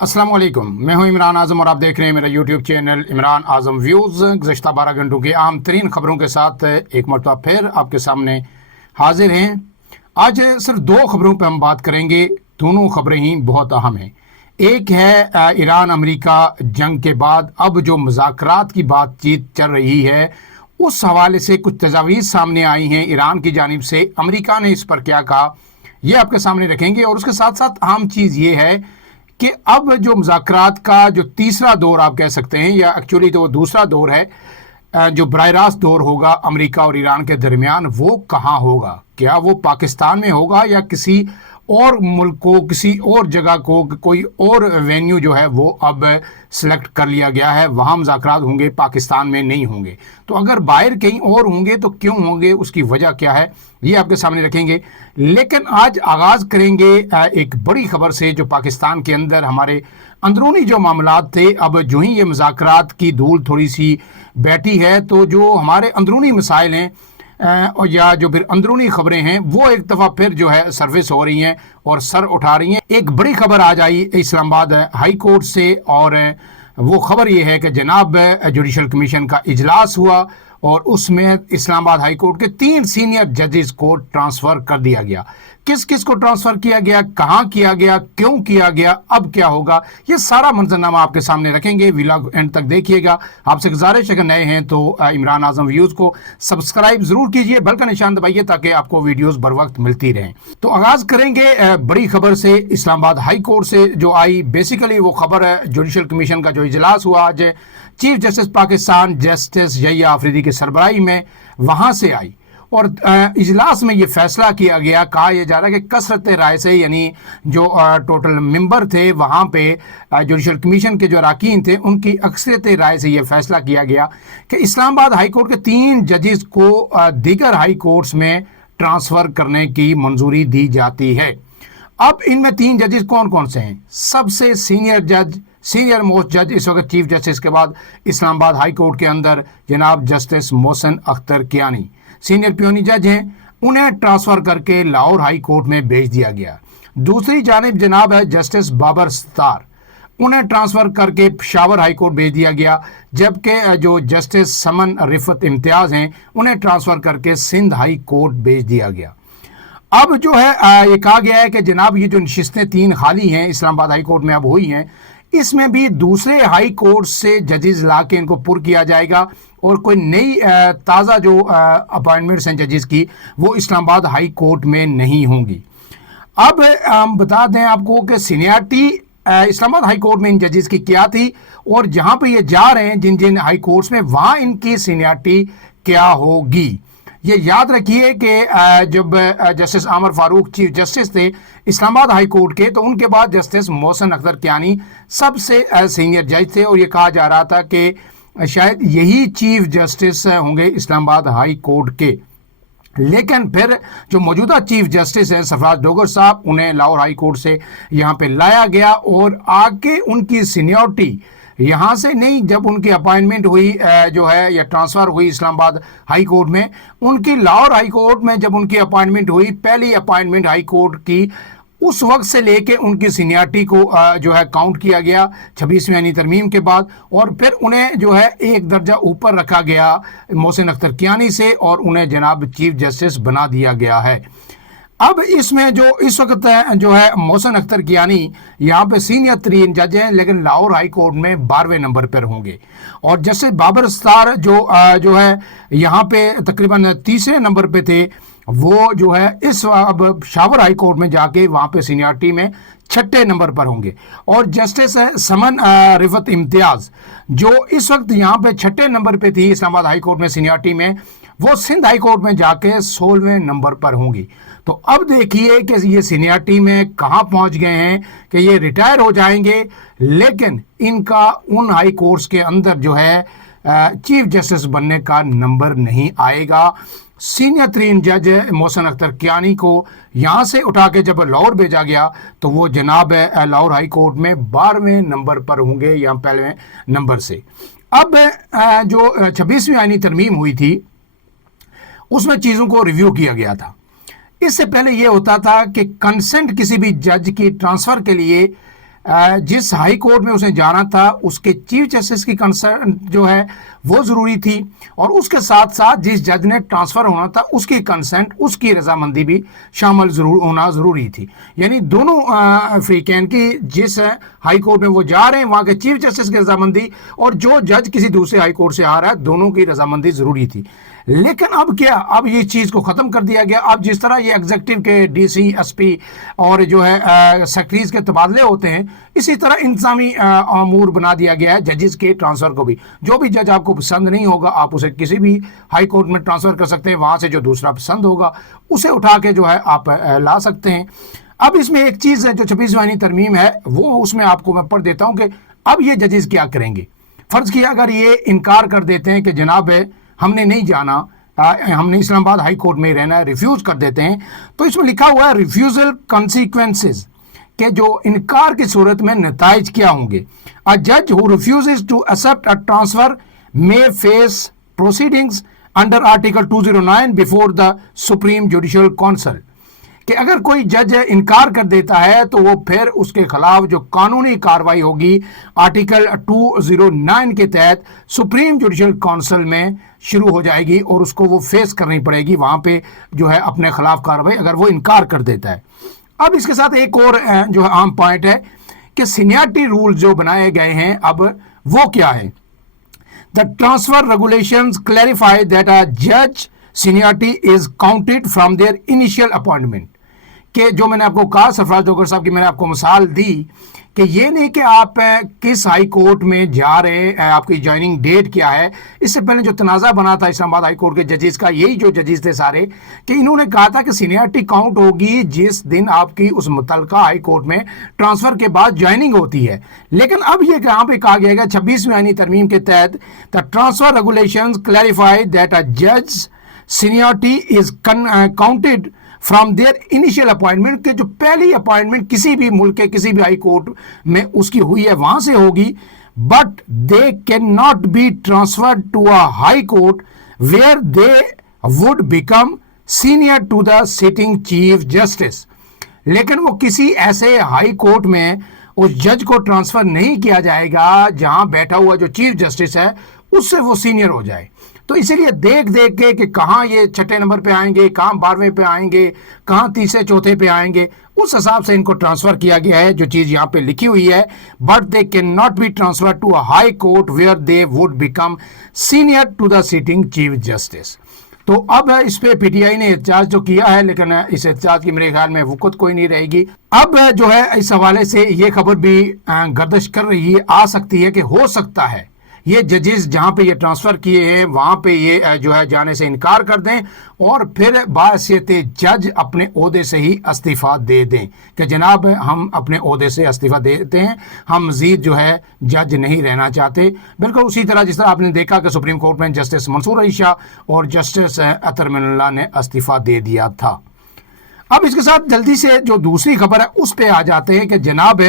अस्सलाम वालेकुम। मैं हूं इमरान आज़म और आप देख रहे हैं मेरा यूट्यूब चैनल इमरान आज़म व्यूज़। गुज़श्ता 12 घंटों की अहम तरीन खबरों के साथ एक मरतबा फिर आपके सामने हाजिर हैं। आज सिर्फ दो खबरों पर हम बात करेंगे, दोनों खबरें ही बहुत अहम हैं। एक है ईरान अमेरिका जंग के बाद अब जो मुज़ाकरात की बातचीत चल रही है, उस हवाले से कुछ तजावीज़ सामने आई हैं ईरान की जानिब से। अमेरिका ने इस पर क्या कहा, ये आपके सामने रखेंगे। और उसके साथ साथ अहम चीज़ ये है कि अब जो मुज़ाकरात का जो तीसरा दौर आप कह सकते हैं, या एक्चुअली तो वो दूसरा दौर है, जो बराह रास्त दौर होगा अमेरिका और ईरान के दरमियान, वो कहाँ होगा? क्या वो पाकिस्तान में होगा या किसी और मुल्क को, किसी और जगह को, कोई और वेन्यू जो है वो अब सिलेक्ट कर लिया गया है, वहाँ मुज़ाकरात होंगे, पाकिस्तान में नहीं होंगे। तो अगर बाहर कहीं और होंगे तो क्यों होंगे, उसकी वजह क्या है, ये आपके सामने रखेंगे। लेकिन आज आगाज़ करेंगे एक बड़ी खबर से, जो पाकिस्तान के अंदर हमारे अंदरूनी जो मामलात थे, अब जो ही ये मुज़ाकरात की धूल थोड़ी सी बैठी है, तो जो हमारे अंदरूनी मसाइल हैं और या जो फिर अंदरूनी खबरें हैं, वो एक दफ़ा फिर जो है सर्विस हो रही हैं और सर उठा रही हैं। एक बड़ी खबर आज आई इस्लामाबाद हाई कोर्ट से, और वो खबर ये है कि जनाब जुडिशल कमीशन का इजलास हुआ और उसमें इस्लामाबाद हाई कोर्ट के 3 सीनियर जजेस को ट्रांसफ़र कर दिया गया। किस किस को ट्रांसफ़र किया गया, कहाँ किया गया, क्यों किया गया, अब क्या होगा, ये सारा मंजरनामा आपके सामने रखेंगे। व्लॉग एंड तक देखिएगा। आपसे गुजारिश, अगर नए हैं तो इमरान आज़म व्यूज़ को सब्सक्राइब ज़रूर कीजिए, बेल का निशान दबाइए ताकि आपको वीडियोज़ बर वक्त मिलती रहें। तो आगाज़ करेंगे बड़ी खबर से, इस्लामाबाद हाई कोर्ट से जो आई। बेसिकली वो खबर है जुडिशल कमीशन का जो इजलास हुआ आज chief justice Pakistan justice Yahya Afridi की सरबराही में, वहाँ से आई। और इजलास में ये फैसला किया गया, कहा यह जा रहा है कि कसरत राय से, यानी जो टोटल मेंबर थे वहाँ पे जुडिशल कमीशन के जो अरकान थे, उनकी अक्सरियत राय से ये फैसला किया गया कि इस्लामाबाद हाई कोर्ट के 3 जजेस को दीगर हाई कोर्ट्स में ट्रांसफ़र करने की मंजूरी दी जाती है। अब इनमें 3 जजेस कौन कौन से हैं? सबसे सीनियर मोस्ट जज इस वक्त चीफ जस्टिस के बाद इस्लामाबाद हाई कोर्ट के अंदर जनाब justice Mohsin Akhtar Kayani senior puisne जज हैं, उन्हें ट्रांसफ़र करके लाहौर हाई कोर्ट में भेज दिया गया। दूसरी जानिब जनाब है जस्टिस बाबर सत्तार, उन्हें ट्रांसफ़र करके पेशावर हाई कोर्ट भेज दिया गया। जबकि जो जस्टिस समन रिफत इम्तियाज़ हैं, उन्हें ट्रांसफ़र करके सिंध हाई कोर्ट भेज दिया गया। अब जो है ये कहा गया है कि जनाब ये जो नशिस्तें 3 खाली हैं इस्लामाबाद हाई कोर्ट में अब हुई हैं, इसमें भी दूसरे हाई कोर्ट से जजेस ला के इनको पुर किया जाएगा और कोई नई ताज़ा जो अपॉइंटमेंट्स हैं जजेस की, वो इस्लामाबाद हाई कोर्ट में नहीं होंगी। अब हम बता दें आपको कि सीनियरिटी इस्लामाबाद हाई कोर्ट में इन जजेस की क्या थी, और जहाँ पे ये जा रहे हैं जिन जिन हाई कोर्ट्स में, वहाँ इनकी सीनियरिटी क्या होगी। ये याद रखिए कि जब जस्टिस आमर फारूक चीफ जस्टिस थे इस्लामाबाद हाई कोर्ट के, तो उनके बाद जस्टिस मोहसिन अख्तर कियानी सबसे सीनियर जज थे, और ये कहा जा रहा था कि शायद यही चीफ जस्टिस होंगे इस्लामाबाद हाई कोर्ट के। लेकिन फिर जो मौजूदा चीफ जस्टिस हैं सरफराज डोगर साहब, उन्हें लाहौर हाई कोर्ट से यहाँ पे लाया गया, और आगे उनकी सीनियरिटी यहाँ से नहीं, जब उनकी अपॉइंटमेंट हुई जो है या ट्रांसफ़र हुई इस्लामाबाद हाई कोर्ट में, उनकी लाहौर हाई कोर्ट में जब उनकी अपॉइंटमेंट हुई, पहली अपॉइंटमेंट हाई कोर्ट की, उस वक्त से लेके उनकी सीनियरिटी को जो है काउंट किया गया 26वीं आईनी तरमीम के बाद, और फिर उन्हें जो है एक दर्जा ऊपर रखा गया मोहसिन अख्तर कियानी से, और उन्हें जनाब चीफ जस्टिस बना दिया गया है। अब इसमें जो इस वक्त जो है मोहसिन अख्तर कियानी यहाँ पे सीनियर तरीन जज हैं, लेकिन लाहौर हाई कोर्ट में 12वें नंबर पर होंगे, और जस्टिस बाबर सत्तार जो है यहाँ पे तकरीबन 3रे नंबर पे थे, वो जो है इस अब पेशावर हाई कोर्ट में जाके वहाँ पे सीनियरिटी में 6ठे नंबर पर होंगे। और जस्टिस समन रिफत इम्तियाज़ जो इस वक्त यहाँ पे 6ठे नंबर पे थी इस्लामाबाद हाई कोर्ट में सीनियरिटी में, वो सिंध हाई कोर्ट में जाके 16वें नंबर पर होंगी। तो अब देखिए कि ये सीनियरिटी में कहाँ पहुँच गए हैं कि ये रिटायर हो जाएंगे, लेकिन इनका उन हाई कोर्ट्स के अंदर जो है चीफ जस्टिस बनने का नंबर नहीं आएगा। सीनियर तरीन जज मोहसिन अख्तर कियानी को यहाँ से उठा के जब लाहौर भेजा गया, तो वो जनाब लाहौर हाई कोर्ट में 12वें नंबर पर होंगे या पहले नंबर से। अब जो 26वीं आईनी तरमीम हुई थी, उसमें चीज़ों को रिव्यू किया गया था। इससे पहले ये होता था कि कंसेंट किसी भी जज की ट्रांसफ़र के लिए जिस हाई कोर्ट में उसने जाना था उसके चीफ जस्टिस की कंसर्न जो है वो ज़रूरी थी, और उसके साथ साथ जिस जज ने ट्रांसफ़र होना था उसकी कंसेंट, उसकी रजामंदी भी शामिल होना ज़रूरी थी। यानी दोनों अफ्रीकन की जिस हाई कोर्ट में वो जा रहे हैं वहाँ के चीफ जस्टिस की रजामंदी और जो जज किसी दूसरे हाई कोर्ट से आ रहा है दोनों की रजामंदी ज़रूरी थी। लेकिन अब क्या, अब ये चीज़ को ख़त्म कर दिया गया। अब जिस तरह ये एग्जीक्यूटिव के डीसी, एसपी और जो है सेक्रेटरीज के तबादले होते हैं, इसी तरह इंतजामी अमूर बना दिया गया है जजेस के ट्रांसफ़र को भी। जो भी जज आपको पसंद नहीं होगा आप उसे किसी भी हाई कोर्ट में ट्रांसफ़र कर सकते हैं, वहाँ से जो दूसरा पसंद होगा उसे उठा के जो है आप ला सकते हैं। अब इसमें एक चीज़ है जो 26वां तरमीम है वो उसमें आपको मैं पढ़ देता हूँ कि अब ये जजेस क्या करेंगे। फ़र्ज़ किया अगर ये इनकार कर देते हैं कि जनाब हमने नहीं जाना, हमने इस्लामाबाद हाई कोर्ट में रहना है, रिफ्यूज़ कर देते हैं, तो इसमें लिखा हुआ है रिफ्यूज़ल कॉन्सिक्वेंसेस, के जो इनकार की सूरत में नताइज क्या होंगे। अ जज who refuses to accept a transfer may face proceedings under article 209 before the supreme judicial council, कि अगर कोई जज इनकार कर देता है तो वो फिर उसके खिलाफ जो कानूनी कार्रवाई होगी आर्टिकल 209 के तहत सुप्रीम जुडिशल काउंसिल में शुरू हो जाएगी और उसको वो फेस करनी पड़ेगी वहाँ पे जो है अपने खिलाफ कार्रवाई, अगर वो इनकार कर देता है। अब इसके साथ एक और जो है आम पॉइंट है कि सीनियरिटी रूल जो बनाए गए हैं अब वो क्या है। The transfer regulations clarify that a जज seniority is counted from their initial appointment, कि जो मैंने आपको कहा सरफराज डोगर साहब की मैंने आपको मिसाल दी कि ये नहीं कि आप किस हाई कोर्ट में जा रहे हैं, आपकी ज्वाइनिंग डेट क्या है। इससे पहले जो तनाज़ा बना था इस्लामाबाद हाई कोर्ट के जजेस का, यही जो जजेस थे सारे, कि इन्होंने कहा था कि सीनियरिटी काउंट होगी जिस दिन आपकी उस मुतलका हाई कोर्ट में ट्रांसफ़र के बाद ज्वाइनिंग होती है। लेकिन अब ये यहाँ पे कहा गया है 26वीं तरमीम के तहत the transfer regulations clarify that a जज seniority is counted from their initial appointment, के जो पहली अपॉइंटमेंट किसी भी मुल्क के किसी भी हाई कोर्ट में उसकी हुई है वहां से होगी, but they can not be transferred to a high court where they would become senior to the sitting chief justice. लेकिन वो किसी ऐसे हाई कोर्ट में उस जज को ट्रांसफर नहीं किया जाएगा जहां बैठा हुआ जो चीफ जस्टिस है उससे वो सीनियर हो जाए। तो इसीलिए देख देख के कि कहाँ ये छठे नंबर पे आएंगे, कहाँ 12वें पे आएंगे, कहाँ तीसरे चौथे पे आएंगे, उस हिसाब से इनको ट्रांसफर किया गया है। जो चीज़ यहाँ पे लिखी हुई है, but they can not be transfer to a high court where they would become senior to the sitting chief justice. तो अब इस पे पीटीआई ने एहतजाज जो किया है, लेकिन इस एहतजाज की मेरे ख्याल में वक़्त कोई नहीं रहेगी। अब जो है इस हवाले से ये खबर भी गर्दिश कर रही है, आ सकती है कि हो सकता है ये जजेस जहां पे ये ट्रांसफ़र किए हैं वहां पे ये जो है जाने से इनकार कर दें और फिर बाहसियत जज अपने ओहदे से ही इस्तीफ़ा दे दें कि जनाब हम अपने ओहदे से इस्तीफ़ा देते हैं, हम मज़ीद जो है जज नहीं रहना चाहते। बिल्कुल उसी तरह जिस तरह आपने देखा कि सुप्रीम कोर्ट में जस्टिस मंसूर अली शाह और जस्टिस अतर मिनल्ला ने इस्तीफ़ा दे दिया था। अब इसके साथ जल्दी से जो दूसरी खबर है उस पर आ जाते हैं कि जनाब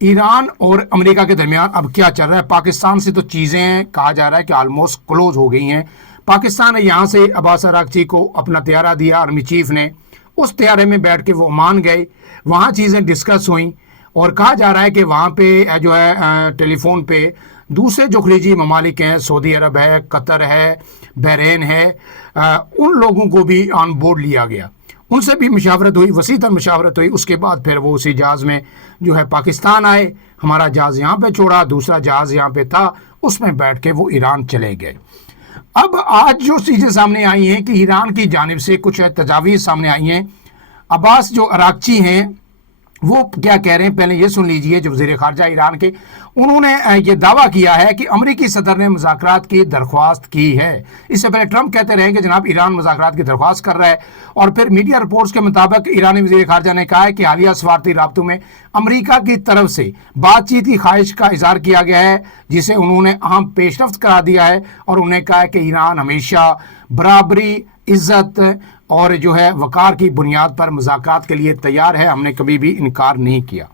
ईरान और अमेरिका के दरमियान अब क्या चल रहा है। पाकिस्तान से तो चीज़ें कहा जा रहा है कि आलमोस्ट क्लोज हो गई हैं। पाकिस्तान ने यहाँ से अब्बास अरागची को अपना त्यारा दिया, आर्मी चीफ ने, उस त्यारे में बैठ के वो ओमान गए, वहाँ चीज़ें डिस्कस हुई और कहा जा रहा है कि वहाँ पे जो है टेलीफोन पे दूसरे जो खलीजी ममालिक हैं, सऊदी अरब है, कतर है, बहरीन है, उन लोगों को भी ऑन बोर्ड लिया गया, उनसे भी मुशावरत हुई, वसी तर मुशावरत हुई। उसके बाद फिर वो उसी जहाज़ में जो है पाकिस्तान आए, हमारा जहाज़ यहाँ पे छोड़ा, दूसरा जहाज़ यहाँ पे था, उसमें बैठ के वो ईरान चले गए। अब आज जो चीज़ें सामने आई हैं कि ईरान की जानिब से कुछ तजावीज़ सामने आई हैं। अब्बास जो अरागची हैं वो क्या कह रहे हैं, पहले ये सुन लीजिए। जो वज़ीर ख़ारजा ईरान के, उन्होंने ये दावा किया है कि अमरीकी सदर ने मुज़ाकरात की दरख्वास्त की है। इससे पहले ट्रंप कहते रहे कि जनाब ईरान मुज़ाकरात की दरख्वास्त कर रहा है, और फिर मीडिया रिपोर्ट्स के मुताबिक ईरानी वज़ीर ख़ारजा ने कहा है कि हालिया सफारती राब्तों में अमरीका की तरफ से बातचीत की ख्वाहिश का इज़हार किया गया है, जिसे उन्होंने अहम पेशरफ्त करा दिया है, और उन्होंने कहा है कि ईरान हमेशा बराबरी, इज़्ज़त और जो है वक़ार की बुनियाद पर मुज़ाकरात के लिए तैयार है, हमने कभी भी इनकार नहीं किया।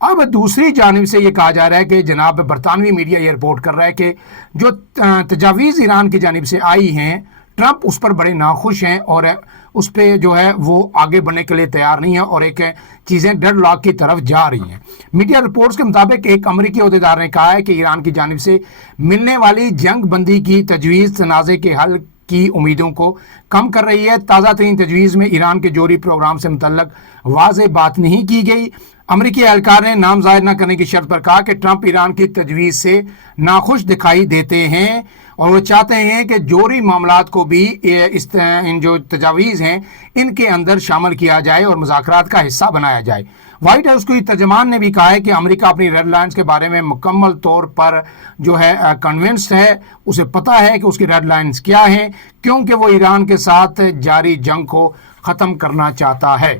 अब दूसरी जानिब से ये कहा जा रहा है कि जनाब बरतानवी मीडिया ये रिपोर्ट कर रहा है कि जो तजावीज़ ईरान की जानिब से आई हैं, ट्रंप उस पर बड़े नाखुश हैं और اس پہ جو ہے وہ آگے بڑھنے کے لیے تیار نہیں ہے اور ایک چیزیں ڈیڈ لاک کی طرف جا رہی ہیں۔ میڈیا رپورٹس کے مطابق ایک امریکی عہدیدار نے کہا ہے کہ ایران کی جانب سے ملنے والی جنگ بندی کی تجویز تنازع کے حل کی امیدوں کو کم کر رہی ہے۔ تازہ ترین تجویز میں ایران کے جوہری پروگرام سے متعلق واضح بات نہیں کی گئی۔ امریکی اہلکار نے نام ظاہر نہ کرنے کی شرط پر کہا کہ ٹرمپ ایران کی تجویز سے ناخوش دکھائی دیتے ہیں اور وہ چاہتے ہیں کہ جوہری معاملات کو بھی ان جو تجاویز ہیں ان کے اندر شامل کیا جائے اور مذاکرات کا حصہ بنایا جائے۔ وائٹ ہاؤس کی ترجمان نے بھی کہا ہے کہ امریکہ اپنی ریڈ لائنز کے بارے میں مکمل طور پر جو ہے کنونسڈ ہے، اسے پتہ ہے کہ اس کی ریڈ لائنز کیا ہیں، کیونکہ وہ ایران کے ساتھ جاری جنگ کو ختم کرنا چاہتا ہے۔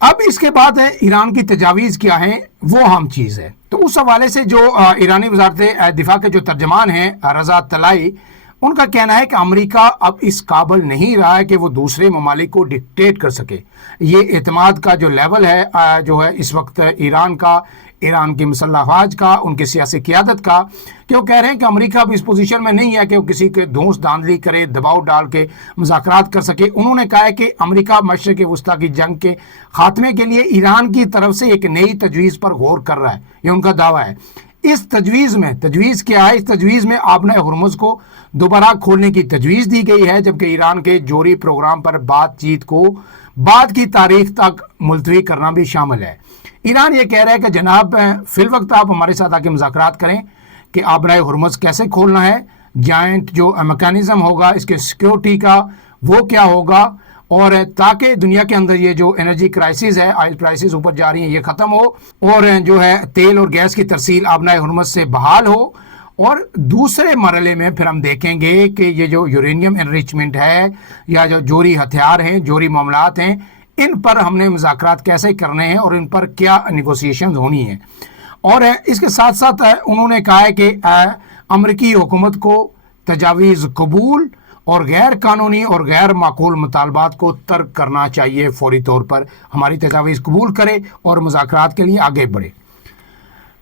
اب اس کے بعد ایران کی تجاویز کیا ہیں وہ اہم چیز ہے۔ تو اس حوالے سے جو ایرانی وزارت دفاع کے جو ترجمان ہیں رضا طلائی، ان کا کہنا ہے کہ امریکہ اب اس قابل نہیں رہا ہے کہ وہ دوسرے ممالک کو ڈکٹیٹ کر سکے۔ یہ اعتماد کا جو لیول ہے جو ہے اس وقت ایران کا، ایران کی مسلح افواج کا، ان کی سیاسی قیادت کا، کہ وہ کہہ رہے ہیں کہ امریکہ اب اس پوزیشن میں نہیں ہے کہ وہ کسی کے دھونس دھاندلی کرے، دباؤ ڈال کے مذاکرات کر سکے۔ انہوں نے کہا ہے کہ امریکہ مشرق وسطیٰ کی جنگ کے خاتمے کے لیے ایران کی طرف سے ایک نئی تجویز پر غور کر رہا ہے، یہ ان کا دعویٰ ہے۔ اس تجویز کیا ہے؟ اس تجویز میں آبنہ ہرمز کو دوبارہ کھولنے کی تجویز دی گئی ہے، جبکہ ایران کے جوہری پروگرام پر بات چیت کو بعد کی تاریخ تک ملتوی کرنا بھی شامل ہے۔ ایران یہ کہہ رہا ہے کہ جناب فی الوقت آپ ہمارے ساتھ آ کے مذاکرات کریں کہ آبنہ ہرمز کیسے کھولنا ہے، جائنٹ جو میکانزم ہوگا اس کے سیکیورٹی کا وہ کیا ہوگا، اور تاکہ دنیا کے اندر یہ جو انرجی کرائسس ہے، آئل پرائسز اوپر جا رہی ہیں، یہ ختم ہو اور جو ہے تیل اور گیس کی ترسیل آبنہ ہرمز سے بحال ہو۔ اور دوسرے مرحلے میں پھر ہم دیکھیں گے کہ یہ جو یورینیم انریچمنٹ ہے یا جو جوہری ہتھیار ہیں، جوہری معاملات ہیں، ان پر ہم نے مذاکرات کیسے کرنے ہیں اور ان پر کیا نیگوسیشنز ہونی ہیں۔ اور اس کے ساتھ ساتھ انہوں نے کہا ہے کہ امریکی حکومت کو تجاویز قبول اور غیر قانونی اور غیر معقول مطالبات کو ترک کرنا چاہیے، فوری طور پر ہماری تجاویز قبول کرے اور مذاکرات کے لیے آگے بڑھے۔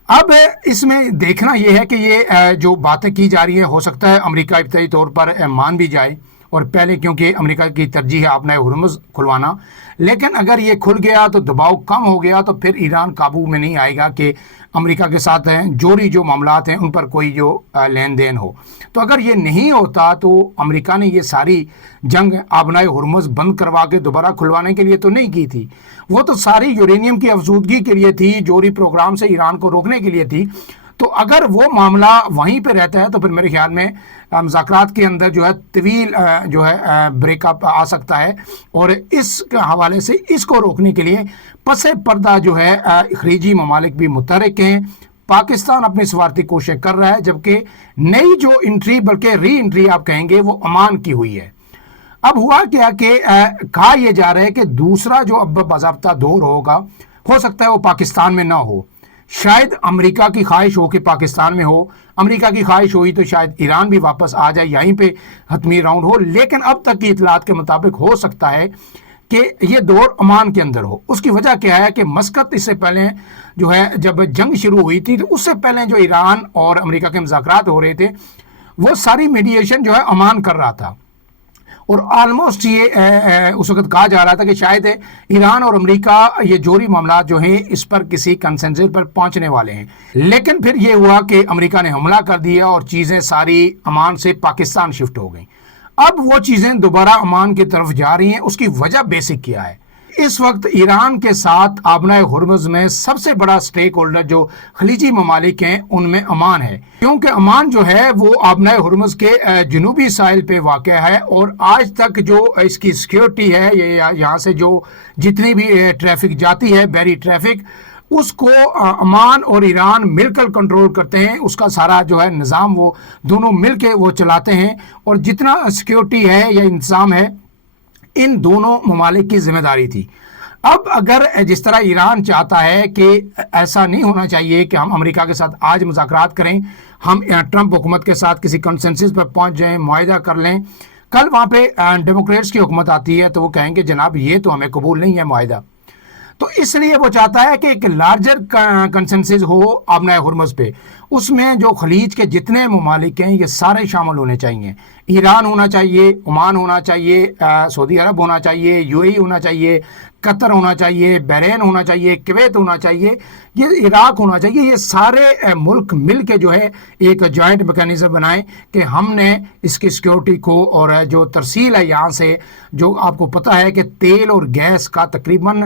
اب اس میں دیکھنا یہ ہے کہ یہ جو باتیں کی جا رہی ہیں، ہو سکتا ہے امریکہ ابتدائی طور پر مان بھی جائے، اور پہلے کیونکہ امریکہ کی ترجیح ہے آبنہ ہرمز کھلوانا، لیکن اگر یہ کھل گیا تو دباؤ کم ہو گیا تو پھر ایران قابو میں نہیں آئے گا کہ امریکہ کے ساتھ جوہری جو معاملات ہیں ان پر کوئی جو لین دین ہو۔ تو اگر یہ نہیں ہوتا تو امریکہ نے یہ ساری جنگ آبنہ ہرمز بند کروا کے دوبارہ کھلوانے کے لیے تو نہیں کی تھی، وہ تو ساری یورینیم کی افزودگی کے لیے تھی، جوہری پروگرام سے ایران کو روکنے کے لیے تھی۔ تو اگر وہ معاملہ وہیں پہ رہتا ہے تو پھر میرے خیال میں مذاکرات کے اندر جو ہے طویل جو ہے بریک اپ آ سکتا ہے، اور اس کے حوالے سے اس کو روکنے کے لیے پس پردہ جو ہے خلیجی ممالک بھی متحرک ہیں۔ پاکستان اپنی سفارتی کوشش کر رہا ہے، جبکہ نئی جو انٹری بلکہ ری انٹری آپ کہیں گے وہ عمان کی ہوئی ہے۔ اب ہوا کیا کہ کہا یہ جا رہا ہے کہ دوسرا جو اب باضابطہ دور ہوگا، ہو سکتا ہے وہ پاکستان میں نہ ہو، شاید امریکہ کی خواہش ہو کہ پاکستان میں ہو، امریکہ کی خواہش ہوئی تو شاید ایران بھی واپس آ جائے، یہیں پہ حتمی راؤنڈ ہو، لیکن اب تک کی اطلاعات کے مطابق ہو سکتا ہے کہ یہ دور عمان کے اندر ہو۔ اس کی وجہ کیا ہے کہ مسقط اس سے پہلے جو ہے جب جنگ شروع ہوئی تھی تو اس سے پہلے جو ایران اور امریکہ کے مذاکرات ہو رہے تھے وہ ساری میڈیشن جو ہے عمان کر رہا تھا، اور آلموسٹ یہ اس وقت کہا جا رہا تھا کہ شاید ایران اور امریکہ یہ جوہری معاملات جو ہیں اس پر کسی کنسنسس پر پہنچنے والے ہیں، لیکن پھر یہ ہوا کہ امریکہ نے حملہ کر دیا اور چیزیں ساری عمان سے پاکستان شفٹ ہو گئیں۔ اب وہ چیزیں دوبارہ عمان کی طرف جا رہی ہیں۔ اس کی وجہ بیسک کیا ہے؟ اس وقت ایران کے ساتھ آبنہ ہرمز میں سب سے بڑا سٹیک ہولڈر جو خلیجی ممالک ہیں ان میں عمان ہے، کیونکہ عمان جو ہے وہ آبنہ ہرمز کے جنوبی ساحل پہ واقع ہے، اور آج تک جو اس کی سیکیورٹی ہے، یہاں سے جو جتنی بھی ٹریفک جاتی ہے، بحری ٹریفک، اس کو عمان اور ایران مل کر کنٹرول کرتے ہیں۔ اس کا سارا جو ہے نظام وہ دونوں مل کے وہ چلاتے ہیں، اور جتنا سیکیورٹی ہے یا انتظام ہے ان دونوں ممالک کی ذمہ داری تھی۔ اب اگر جس طرح ایران چاہتا ہے کہ ایسا نہیں ہونا چاہیے کہ ہم امریکہ کے ساتھ آج مذاکرات کریں، ہم ٹرمپ حکومت کے ساتھ کسی کنسنسس پر پہنچ جائیں، معاہدہ کر لیں، کل وہاں پہ ڈیموکریٹس کی حکومت آتی ہے تو وہ کہیں گے جناب یہ تو ہمیں قبول نہیں ہے معاہدہ، تو اس لیے وہ چاہتا ہے کہ ایک لارجر کنسنسس ہو آبنہ ہرمز پہ، اس میں جو خلیج کے جتنے ممالک ہیں یہ سارے شامل ہونے چاہیے. ایران ہونا چاہیے, عمان ہونا چاہیے, سعودی عرب ہونا چاہیے, یو اے ای ہونا چاہیے, قطر ہونا چاہیے, بحرین ہونا چاہیے, کویت ہونا چاہیے, یہ عراق ہونا چاہیے. یہ سارے ملک مل کے جو ہے ایک جوائنٹ میکینزم بنائیں کہ ہم نے اس کی سیکیورٹی کو, اور جو ترسیل ہے یہاں سے, جو آپ کو پتہ ہے کہ تیل اور گیس کا تقریباً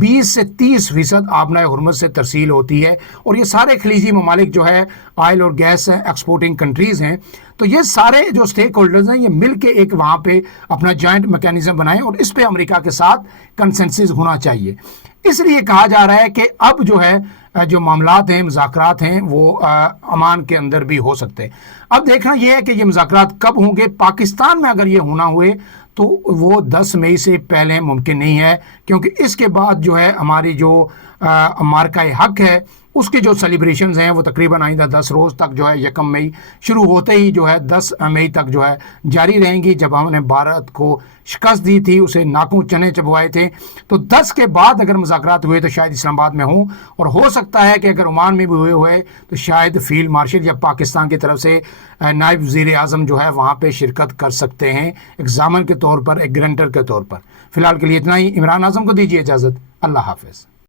20 سے 30% آبنائے ہرمز سے ترسیل ہوتی ہے, اور یہ سارے خلیجی ممالک جو ہے آئل اور گیس ایکسپورٹنگ کنٹریز ہیں. تو یہ سارے جو اسٹیک ہولڈرز ہیں یہ مل کے ایک وہاں پہ اپنا جوائنٹ میکینزم بنائیں, اور اس پہ امریکہ کے ساتھ کنسنسس ہونا چاہیے. اس لیے کہا جا رہا ہے کہ اب جو ہے جو معاملات ہیں, مذاکرات ہیں, وہ عمان کے اندر بھی ہو سکتے ہیں. اب دیکھنا یہ ہے کہ یہ مذاکرات کب ہوں گے. پاکستان میں اگر یہ ہونا ہوئے تو وہ 10 مئی سے پہلے ممکن نہیں ہے, کیونکہ اس کے بعد جو ہے ہماری جو مارکہ حق ہے اس کی جو سیلیبریشنز ہیں وہ تقریباً آئندہ 10 روز تک جو ہے 1 مئی شروع ہوتے ہی جو ہے 10 مئی تک جو ہے جاری رہیں گی. جب ہم نے بھارت کو شکست دی تھی, اسے ناکوں چنے چبوائے تھے, تو 10 کے بعد اگر مذاکرات ہوئے تو شاید اسلام آباد میں ہوں, اور ہو سکتا ہے کہ اگر عمان میں بھی ہوئے تو شاید فیلڈ مارشل یا پاکستان کی طرف سے نائب وزیر اعظم جو ہے وہاں پہ شرکت کر سکتے ہیں ایگزامن کے طور پر, ایک گرنٹر کے طور پر. فی الحال کے لیے اتنا ہی. عمران اعظم کو دیجیے اجازت. اللہ حافظ.